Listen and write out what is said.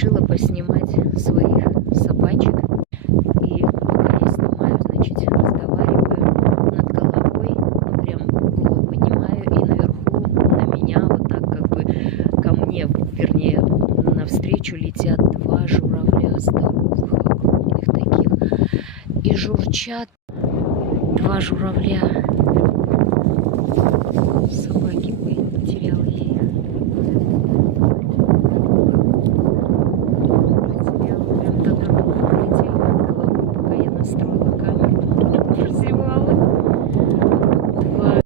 решила поснимать своих собачек. И пока я снимаю, значит, разговариваю над головой, ну прям голову поднимаю, и наверху на меня вот так как бы ко мне, вернее, навстречу летят два журавля здоровых, огромных таких, и журчат два журавля. Собаки